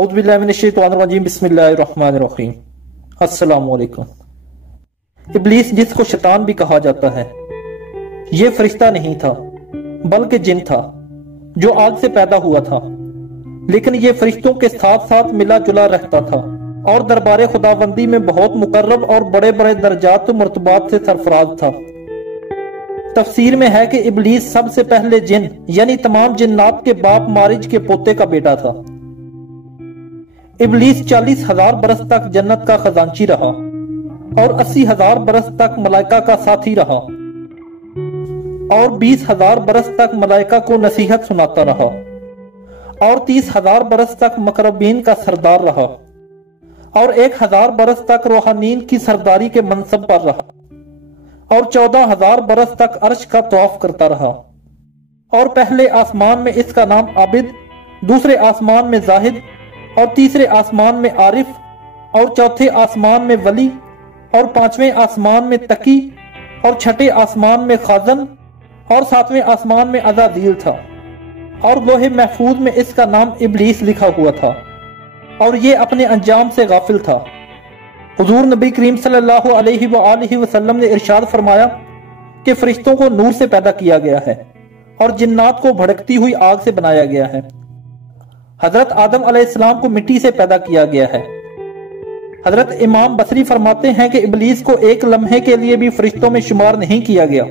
اعوذ باللہ من الشیطان الرجیم بسم اللہ الرحمن الرحیم۔ السلام علیکم۔ ابلیس، جس کو شیطان بھی کہا جاتا ہے، یہ فرشتہ نہیں تھا بلکہ جن تھا جو آگ سے پیدا ہوا تھا، لیکن یہ فرشتوں کے ساتھ ساتھ ملا جلا رہتا تھا اور دربار خداوندی میں بہت مقرب اور بڑے بڑے درجات و مرتبات سے سرفراز تھا۔ تفسیر میں ہے کہ ابلیس سب سے پہلے جن یعنی تمام جنات کے باپ مارج کے پوتے کا بیٹا تھا۔ ابلیس 40,000 برس تک جنت کا خزانچی رہا اور 80,000 برس تک ملائکہ کا ساتھی رہا اور 20,000 برس تک ملائکہ کو نصیحت سناتا رہا اور 30,000 برس تک مقربین کا سردار رہا اور 1,000 برس تک روحانین کی سرداری کے منصب پر رہا اور 14,000 برس تک عرش کا طواف کرتا رہا، اور پہلے آسمان میں اس کا نام عابد، دوسرے آسمان میں زاہد اور تیسرے آسمان میں عارف اور چوتھے آسمان میں ولی اور پانچویں آسمان میں تقی اور چھٹے آسمان میں خازن اور ساتویں آسمان میں عزازیل تھا، اور لوح محفوظ میں اس کا نام ابلیس لکھا ہوا تھا اور یہ اپنے انجام سے غافل تھا۔ حضور نبی کریم صلی اللہ علیہ وآلہ وسلم نے ارشاد فرمایا کہ فرشتوں کو نور سے پیدا کیا گیا ہے اور جنات کو بھڑکتی ہوئی آگ سے بنایا گیا ہے۔ حضرت آدم علیہ السلام کو مٹی سے پیدا کیا گیا ہے۔ حضرت امام بصری فرماتے ہیں کہ ابلیس کو ایک لمحے کے لیے بھی فرشتوں میں شمار نہیں کیا گیا۔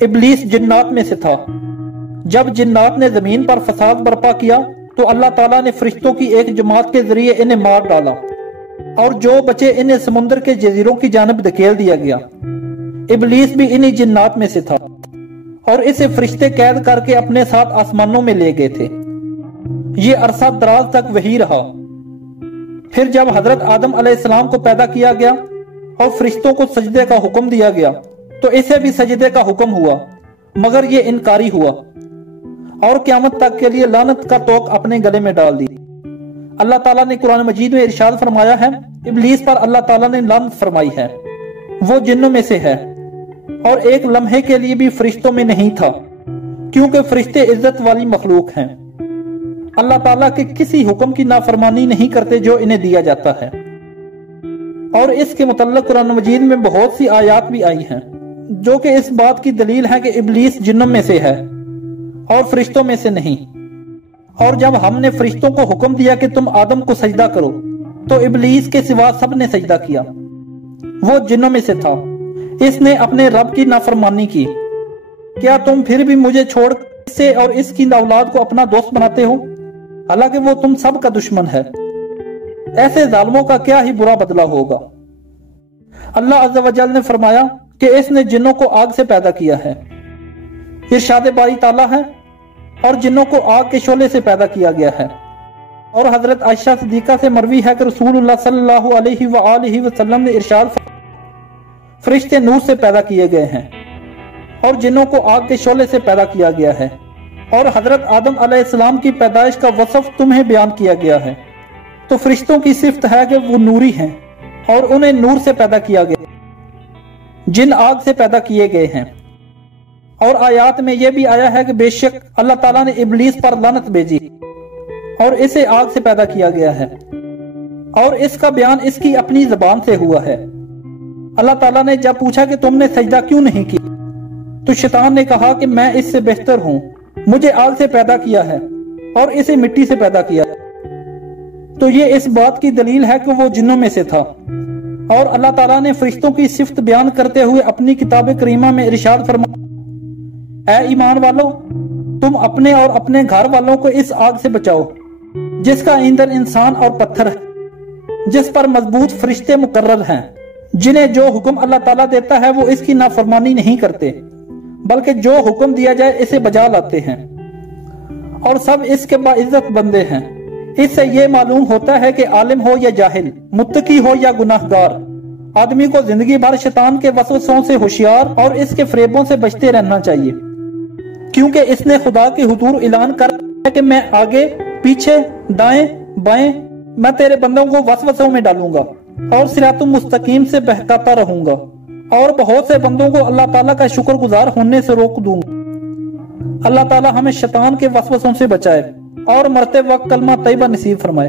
ابلیس جنات میں سے تھا۔ جب جنات نے زمین پر فساد برپا کیا تو اللہ تعالیٰ نے فرشتوں کی ایک جماعت کے ذریعے انہیں مار ڈالا اور جو بچے انہیں سمندر کے جزیروں کی جانب دھکیل دیا گیا۔ ابلیس بھی انہی جنات میں سے تھا اور اسے فرشتے قید کر کے اپنے ساتھ آسمانوں میں لے گئے تھے۔ یہ عرصہ دراز تک وہی رہا۔ پھر جب حضرت آدم علیہ السلام کو پیدا کیا گیا اور فرشتوں کو سجدے کا حکم دیا گیا تو اسے بھی سجدے کا حکم ہوا، مگر یہ انکاری ہوا اور قیامت تک کے لیے لعنت کا توق اپنے گلے میں ڈال دی۔ اللہ تعالیٰ نے قرآن مجید میں ارشاد فرمایا ہے، ابلیس پر اللہ تعالیٰ نے لعنت فرمائی ہے، وہ جنوں میں سے ہے اور ایک لمحے کے لیے بھی فرشتوں میں نہیں تھا، کیونکہ فرشتے عزت والی مخلوق ہیں۔ اللہ تعالیٰ کے کسی حکم کی نافرمانی نہیں کرتے جو انہیں دیا جاتا ہے، اور اس کے متعلق قرآن مجید میں بہت سی آیات بھی آئی ہیں جو کہ اس بات کی دلیل ہے کہ ابلیس جنوں میں سے ہے اور فرشتوں میں سے نہیں۔ اور جب ہم نے فرشتوں کو حکم دیا کہ تم آدم کو سجدہ کرو تو ابلیس کے سوا سب نے سجدہ کیا، وہ جنوں میں سے تھا۔ اس نے اپنے رب کی نافرمانی کی۔ کیا تم پھر بھی مجھے چھوڑ اسے اور اس کی اولاد کو اپنا دوست بناتے ہو، حالانکہ وہ تم سب کا دشمن ہے؟ ایسے ظالموں کا کیا ہی برا بدلہ ہوگا۔ اللہ عز و جل نے فرمایا کہ اس نے جنوں کو آگ سے پیدا کیا ہے۔ ارشاد باری تعالیٰ ہے، اور جنوں کو آگ کے شعلے سے پیدا کیا گیا ہے۔ اور حضرت عائشہ صدیقہ سے مروی ہے کہ رسول اللہ صلی اللہ علیہ وآلہ وسلم نے ارشاد فرمایا، فرشتے نور سے پیدا کیے گئے ہیں اور جنوں کو آگ کے شعلے سے پیدا کیا گیا ہے، اور حضرت آدم علیہ السلام کی پیدائش کا وصف تمہیں بیان کیا گیا ہے۔ تو فرشتوں کی صفت ہے کہ وہ نوری ہیں اور انہیں نور سے پیدا کیا گیا، جن آگ سے پیدا کیے گئے ہیں۔ اور آیات میں یہ بھی آیا ہے کہ بے شک اللہ تعالیٰ نے ابلیس پر لعنت بھیجی اور اسے آگ سے پیدا کیا گیا ہے، اور اس کا بیان اس کی اپنی زبان سے ہوا ہے۔ اللہ تعالیٰ نے جب پوچھا کہ تم نے سجدہ کیوں نہیں کی تو شیطان نے کہا کہ میں اس سے بہتر ہوں، مجھے آگ سے پیدا کیا ہے اور اسے مٹی سے پیدا کیا ہے۔ تو یہ اس بات کی دلیل ہے کہ وہ جنوں میں سے تھا۔ اور اللہ تعالیٰ نے فرشتوں کی صفت بیان کرتے ہوئے اپنی کتاب کریمہ میں ارشاد فرمایا، اے ایمان والو، تم اپنے اور اپنے گھر والوں کو اس آگ سے بچاؤ جس کا ایندھن انسان اور پتھر ہے، جس پر مضبوط فرشتے مقرر ہیں، جنہیں جو حکم اللہ تعالیٰ دیتا ہے وہ اس کی نافرمانی نہیں کرتے، بلکہ جو حکم دیا جائے اسے بجا لاتے ہیں، اور سب اس کے باعزت بندے ہیں۔ اس سے یہ معلوم ہوتا ہے کہ عالم ہو یا جاہل، متقی ہو یا گناہ گار، آدمی کو زندگی بھر شیطان کے وسوسوں سے ہوشیار اور اس کے فریبوں سے بچتے رہنا چاہیے، کیونکہ اس نے خدا کے حضور اعلان کر ہے کہ میں آگے پیچھے دائیں بائیں میں تیرے بندوں کو وسوسوں میں ڈالوں گا اور صراط مستقیم سے بہکاتا رہوں گا، اور بہت سے بندوں کو اللہ تعالیٰ کا شکر گزار ہونے سے روک دوں گا۔ اللہ تعالیٰ ہمیں شیطان کے وسوسوں سے بچائے اور مرتے وقت کلمہ طیبہ نصیب فرمائے۔